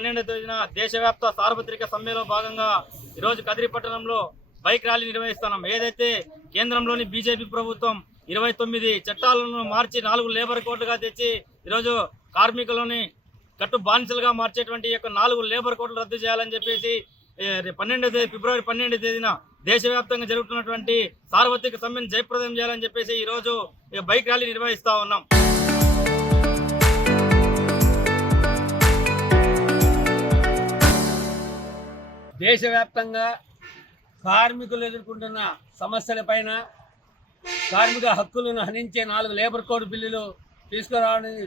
12వ తేదీన దేశవ్యాప్త సార్వత్రిక సమ్మెలో భాగంగా ఈరోజు కదిరి పట్టణంలో బైక్ ర్యాలీ నిర్వహిస్తున్నాం. ఏదైతే కేంద్రంలోని బీజేపీ ప్రభుత్వం 29 చట్టాలను మార్చి 4 లేబర్ కోడ్లుగా తెచ్చి ఈరోజు కార్మికులని కట్టు బానిసలుగా మార్చేటువంటి యొక్క 4 లేబర్ కోడ్లు రద్దు చేయాలని చెప్పేసి ఫిబ్రవరి 12వ తేదీన దేశవ్యాప్తంగా జరుగుతున్నటువంటి సార్వత్రిక సమ్మెను జయప్రదం చేయాలని చెప్పేసి ఈరోజు బైక్ ర్యాలీ నిర్వహిస్తూ ఉన్నాం. దేశవ్యాప్తంగా కార్మికులు ఎదుర్కొంటున్న సమస్యలపైన కార్మిక హక్కులను హరించే 4 లేబర్ కోడ్ బిల్లులు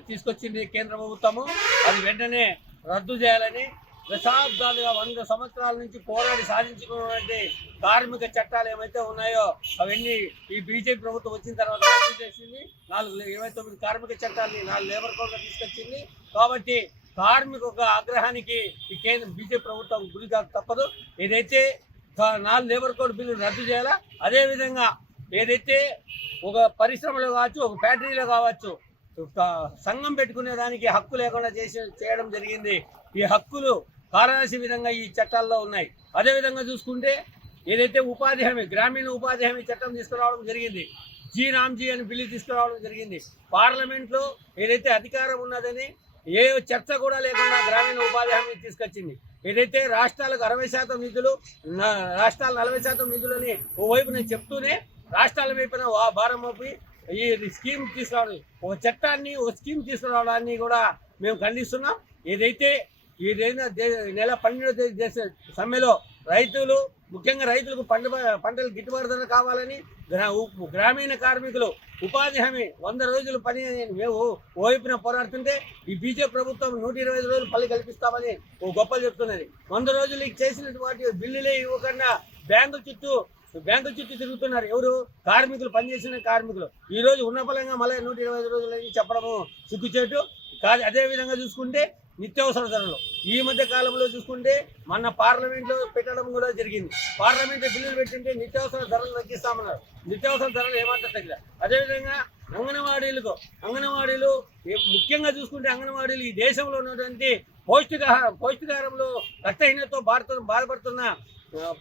తీసుకొచ్చింది కేంద్ర ప్రభుత్వము. అది వెంటనే రద్దు చేయాలని దశాబ్దాలుగా 100 సంవత్సరాల నుంచి పోరాడి సాధించుకున్నటువంటి కార్మిక చట్టాలు ఏమైతే ఉన్నాయో అవన్నీ ఈ బీజేపీ ప్రభుత్వం వచ్చిన తర్వాత రద్దు చేసింది. 29 కార్మిక చట్టాలని 4 లేబర్ కోడ్లు తీసుకొచ్చింది. కాబట్టి కార్మిక ఆగ్రహానికి ఈ కేంద్ర బీజేపీ ప్రభుత్వం గురిగా తప్పదు. ఏదైతే 4 లేబర్ కోడ్ బిల్లు రద్దు చేయాలా, అదేవిధంగా ఏదైతే ఒక పరిశ్రమలో కావచ్చు, ఒక ఫ్యాక్టరీలో కావచ్చు సంఘం పెట్టుకునే దానికి హక్కు లేకుండా చేయడం జరిగింది. ఈ హక్కులు కారాసి విధంగా ఈ చట్టాల్లో ఉన్నాయి. అదేవిధంగా చూసుకుంటే ఏదైతే ఉపాధి హామీ, గ్రామీణ ఉపాధి హామీ చట్టం తీసుకురావడం జరిగింది. రామ్జీ అని బిల్లు తీసుకురావడం జరిగింది. పార్లమెంట్లో ఏదైతే అధికారం ఉన్నదని ఏ చర్చ కూడా లేకుండా గ్రామీణ ఉపాధి హామీ తీసుకొచ్చింది. ఏదైతే రాష్ట్రాలకు 60% నిధులు, రాష్ట్రాలు 40% నిధులని ఓవైపున చెప్తూనే రాష్ట్రాల వైపున భారం మోపి ఈ స్కీమ్ తీసుకురావడం, ఒక చట్టాన్ని ఒక స్కీమ్ తీసుకురావడాన్ని కూడా మేము ఖండిస్తున్నాం. ఏదైతే నెల 12వ తేదీ దేశ సమ్మెలో రైతులు, ముఖ్యంగా రైతులకు పంటలు గిట్టుబాటు ధర కావాలని, గ్రామీణ కార్మికులు ఉపాధి హామీ 100 రోజులు పని మేము ఓవైపున పోరాడుతుంటే ఈ బీజేపీ ప్రభుత్వం 125 రోజులు పని కల్పిస్తామని ఓ గొప్పలు చెప్తున్నది. 100 రోజులు చేసినటువంటి బిల్లులే ఇవ్వకుండా బ్యాంకుల చుట్టూ తిరుగుతున్నారు. ఎవరు? కార్మికులు, పనిచేసిన కార్మికులు. ఈ రోజు ఉన్న ఫలంగా మళ్ళీ 125 రోజులు అని చెప్పడము సిగ్గుచేటు కాదు. అదేవిధంగా చూసుకుంటే నిత్యావసర ధరలు ఈ మధ్య కాలంలో చూసుకుంటే మన పార్లమెంట్లో పెట్టడం కూడా జరిగింది. పార్లమెంట్లో బిల్లులు పెట్టింటే నిత్యావసర ధరలు తగ్గిస్తామన్నారు. నిత్యావసర ధరలు ఏమాత్రం తగ్గిన. అదేవిధంగా అంగన్వాడీలు ముఖ్యంగా చూసుకుంటే అంగన్వాడీలు ఈ దేశంలో ఉన్నటువంటి పౌష్టికాహారంలో రక్తహీనతతో బాధపడుతున్న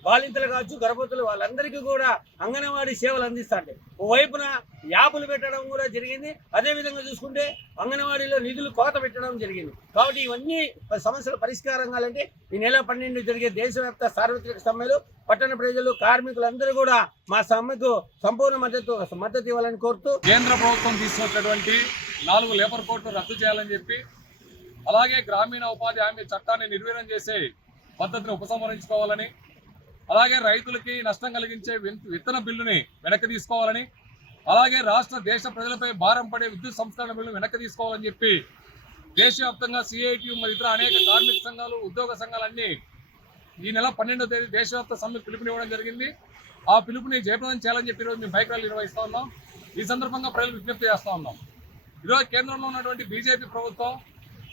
బాలింతలు కావచ్చు, గర్భవతులు, వాళ్ళందరికీ కూడా అంగన్వాడీ సేవలు అందిస్తాంటే ఓవైపున యాపులు పెట్టడం కూడా జరిగింది. అదేవిధంగా చూసుకుంటే అంగన్వాడీలో నిధులు కోత పెట్టడం జరిగింది. కాబట్టి ఇవన్నీ సమస్యలు పరిష్కారం కావాలంటే ఈ నెల 12 జరిగే దేశవ్యాప్త సార్వత్రిక సమ్మెలు పట్టణ ప్రజలు, కార్మికులందరూ కూడా మా సమ్మెకు సంపూర్ణ మద్దతు ఇవ్వాలని కోరుతూ కేంద్ర ప్రభుత్వం తీసుకొచ్చినటువంటి 4 లేబర్ కోడ్లు రద్దు చేయాలని చెప్పి, అలాగే గ్రామీణ ఉపాధి హామీ చట్టాన్ని నిర్వీర్యం చేసే పద్ధతిని ఉపసంహరించుకోవాలని, అలాగే రైతులకి నష్టం కలిగించే విత్తన బిల్లుని వెనక్కి తీసుకోవాలని, అలాగే దేశ ప్రజలపై భారం పడే విద్యుత్ సంస్కరణ బిల్లును వెనక్కి తీసుకోవాలని చెప్పి దేశవ్యాప్తంగా సిఐటియు మరియు ఇతర అనేక కార్మిక సంఘాలు, ఉద్యోగ సంఘాలన్నీ ఈ నెల 12వ తేదీ దేశవ్యాప్త సమ్మెకు పిలుపునివ్వడం జరిగింది. ఆ పిలుపుని జయప్రదం చేయాలని చెప్పి ఈరోజు మేము బైక్ ర్యాలీ నిర్వహిస్తూ ఉన్నాం. ఈ సందర్భంగా ప్రజలు విజ్ఞప్తి చేస్తూ ఉన్నాం. ఈరోజు కేంద్రంలో ఉన్నటువంటి బీజేపీ ప్రభుత్వం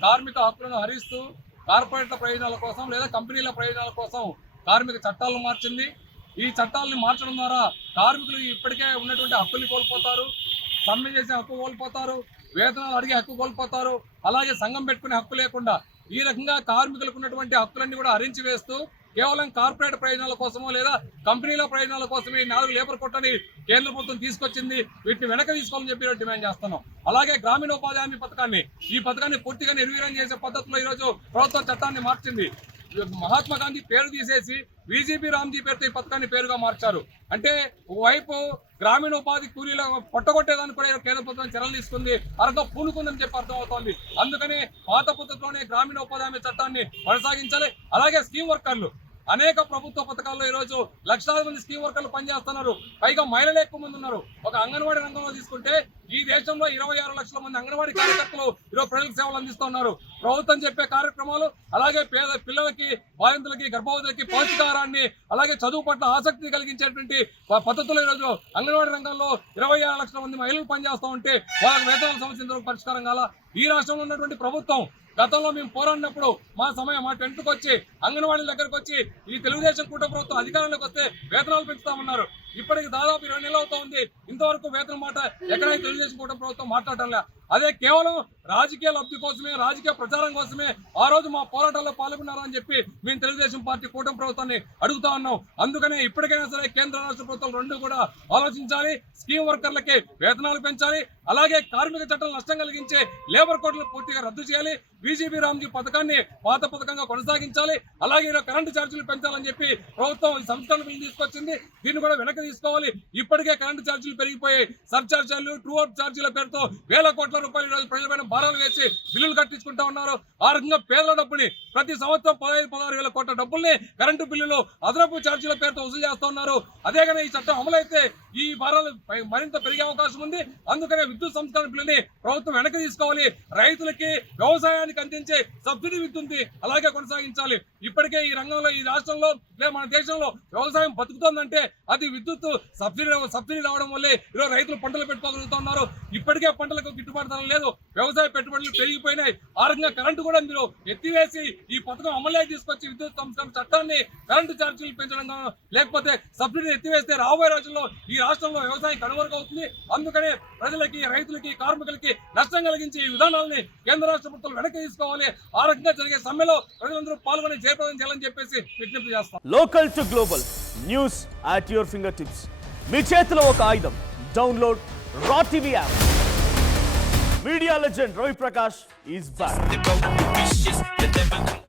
కార్మిక హక్కులను హరిస్తూ కార్పొరేట్ల ప్రయోజనాల కోసం లేదా కంపెనీల ప్రయోజనాల కోసం కార్మిక చట్టాలను మార్చింది. ఈ చట్టాలను మార్చడం ద్వారా కార్మికులు ఇప్పటికే ఉన్నటువంటి హక్కుల్ని కోల్పోతారు, సమ్మె చేసే హక్కు కోల్పోతారు, వేతనాలు అడిగే హక్కు కోల్పోతారు, అలాగే సంఘం పెట్టుకునే హక్కు లేకుండా ఈ రకంగా కార్మికులకు ఉన్నటువంటి హక్కులన్నీ కూడా హరించి వేస్తూ కేవలం కార్పొరేట్ ప్రయోజనాల కోసమో లేదా కంపెనీల ప్రయోజనాల కోసమే 4 లేబర్ కోడ్లని కేంద్ర ప్రభుత్వం తీసుకొచ్చింది. వీటిని వెనక తీసుకోవాలని చెప్పి డిమాండ్ చేస్తున్నాం. అలాగే గ్రామీణ ఉపాధి హామీ పథకాన్ని పూర్తిగా నిర్వీర్యం చేసే పద్ధతిలో ఈరోజు ప్రభుత్వం చట్టాన్ని మార్చింది. మహాత్మా గాంధీ పేరు తీసేసి రామ్జీ పేరుతో ఈ పథకాన్ని పేరుగా మార్చారు. అంటే ఒకవైపు గ్రామీణ ఉపాధి కూలీల పొట్టగొట్టేదాన్ని కూడా కేంద్ర ప్రభుత్వం చర్యలు తీసుకుంది, అరగా పూనుకుందని చెప్పి అర్థమవుతోంది. అందుకని పాత పద్ధతిలోనే గ్రామీణ ఉపాధి హామీ చట్టాన్ని కొనసాగించాలి. అలాగే స్కీమ్ వర్కర్లు అనేక ప్రభుత్వ పథకాల్లో ఈరోజు లక్షలాది మంది స్కీమ్ వర్కర్లు పనిచేస్తున్నారు. పైగా మహిళలు ఎక్కువ మంది ఉన్నారు. ఒక అంగన్వాడీ రంగంలో తీసుకుంటే ఈ దేశంలో 26 లక్షల మంది అంగన్వాడీ కార్యకర్తలు ఈరోజు ప్రజలకు సేవలు అందిస్తున్నారు. ప్రభుత్వం చెప్పే కార్యక్రమాలు, అలాగే పేద పిల్లలకి, బాలింతలకి, గర్భవతులకి పౌష్టికాహారాన్ని, అలాగే చదువు పట్ల ఆసక్తి కలిగించేటువంటి పద్ధతులు ఈరోజు అంగన్వాడీ రంగంలో 26 లక్షల మంది మహిళలు పనిచేస్తూ ఉంటే వాళ్ళకి వేతనాల సమస్య పరిష్కారం కాల. ఈ రాష్ట్రంలో ఉన్నటువంటి ప్రభుత్వం గతంలో మేము పోరాడినప్పుడు మా టెంట్కి వచ్చి అంగన్వాడీల దగ్గరకు వచ్చి ఈ తెలుగుదేశం కూటమి ప్రభుత్వం అధికారంలోకి వస్తే వేతనాలు పెంచుతామన్నారు. ఇప్పటికి దాదాపు 20 నెలలు అవుతా ఉంది. ఇంతవరకు వేతన మాట ఎక్కడైతే తెలుగుదేశం కూటమి ప్రభుత్వం మాట్లాడటంలే. అదే కేవలం రాజకీయ లబ్ధి కోసమే, రాజకీయ ప్రచారం కోసమే ఆ రోజు మా పోరాటాల్లో పాల్గొన్నారని చెప్పి మేము తెలుగుదేశం పార్టీ కూటమి ప్రభుత్వాన్ని అడుగుతా ఉన్నాం. అందుకనే ఇప్పటికైనా సరే కేంద్ర రాష్ట్ర ప్రభుత్వాలు రెండు కూడా ఆలోచించాలి. స్కీమ్ వర్కర్లకి వేతనాలు పెంచాలి. అలాగే కార్మిక చట్టాలు నష్టం కలిగించే లేబర్ కోడ్లను పూర్తిగా రద్దు చేయాలి. బీజేపీ రామ్జీ పథకాన్ని పాత పథకంగా కొనసాగించాలి. అలాగే కరెంటు ఛార్జీలు పెంచాలని చెప్పి ప్రభుత్వం ఈ సంస్కరణ బిల్లు తీసుకొచ్చింది. దీన్ని కూడా వెనక్కి తీసుకోవాలి. ఇప్పటికే కరెంటు ఛార్జీలు పెరిగిపోయాయి. సర్ఛార్జీలు, ట్రూ అవుట్ ఛార్జీల పేరుతో వేల కోట్ల రూపాయలు ఈ రోజు ప్రజలపైన భారాలు వేసి బిల్లులు కట్టించుకుంటా ఉన్నారు. ఆ రకంగా పేదల డబ్బుని ప్రతి సంవత్సరం 15-16 వేల కోట్ల డబ్బుల్ని కరెంటు బిల్లులు అదనపు ఛార్జీల పేరుతో వసూలు చేస్తా ఉన్నారు. అదేగానే ఈ చట్టం అమలైతే ఈ భారాలు మరింత పెరిగే అవకాశం ఉంది. అందుకనే విద్యుత్ సంస్కరణ బిల్లుని ప్రభుత్వం వెనక్కి తీసుకోవాలి. రైతులకి వ్యవసాయానికి అందించే సబ్సిడీ విద్యుత్ని అలాగే కొనసాగించాలి. ఇప్పటికే ఈ రంగంలో, ఈ రాష్ట్రంలో లేదా మన దేశంలో వ్యవసాయం బతుకుతోందంటే అది విద్యుత్ సబ్సిడీ రావడం వల్లే ఈరోజు రైతులు పంటలు పెట్టుకోగలుగుతున్నారు. ఇప్పటికే పంటలకు గిట్టుబాటు ధర లేదు. వ్యవసాయ పెట్టుబడులు పెరిగిపోయినాయి. ఆ రకంగా కరెంటు కూడా మీరు ఎత్తివేసి ఈ పథకం అమలులోకి తీసుకొచ్చి విద్యుత్ సంస్కరణ చట్టాన్ని, కరెంటు ఛార్జీలు పెంచడం లేకపోతే సబ్సిడీ ఎత్తివేస్తే రాబోయే రోజుల్లో ఈ రాష్ట్రంలో వ్యవసాయం కనుమరుగవుతుంది. అందుకనే ప్రజలకి, రైతులకి, కార్మికులకి నష్టం కలిగించే ఈ విధానాలని కేంద్ర రాష్ట్ర ప్రభుత్వాలు వెనక్కి తీసుకోవాలి. ఆ రకంగా జరిగే సమ్మెలో ప్రజలందరూ పాల్గొని జయప్రదం చేయాలని చెప్పేసి విజ్ఞప్తి చేస్తాం. Local to global news at your finger tips. మీ చేతిలో ఒక ఆయుధం. Download Raw TV app. Media legend Ravi Prakash is back.